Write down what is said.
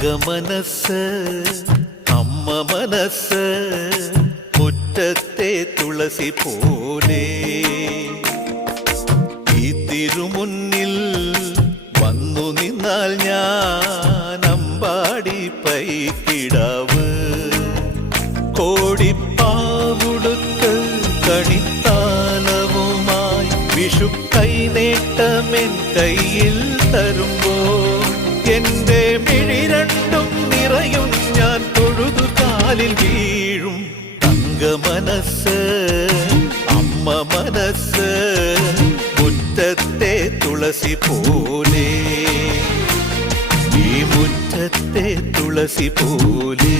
തങ്കമനസ് അമ്മ മനസ് മുറ്റത്തെ തുളസി പോലെ ഈ തിരുമുന്നിൽ വന്നു നിന്നാൽ ഞാൻ അമ്പാടി പൈക്കിടാവ് കോടിപ്പാവുടുത്ത് കണിത്താലവുമായി വിഷു കൈനേട്ടമെൻ കയ്യിൽ തരുമ്പോൾ എന്റെ മിഴി രണ്ടും നിറയും ഞാൻ തൊഴുതു കാലിൽ വീഴും തങ്കമനസ് അമ്മ മനസ് മുറ്റത്തെ തുളസി പോലെ ഈ മുറ്റത്തെ തുളസി പോലെ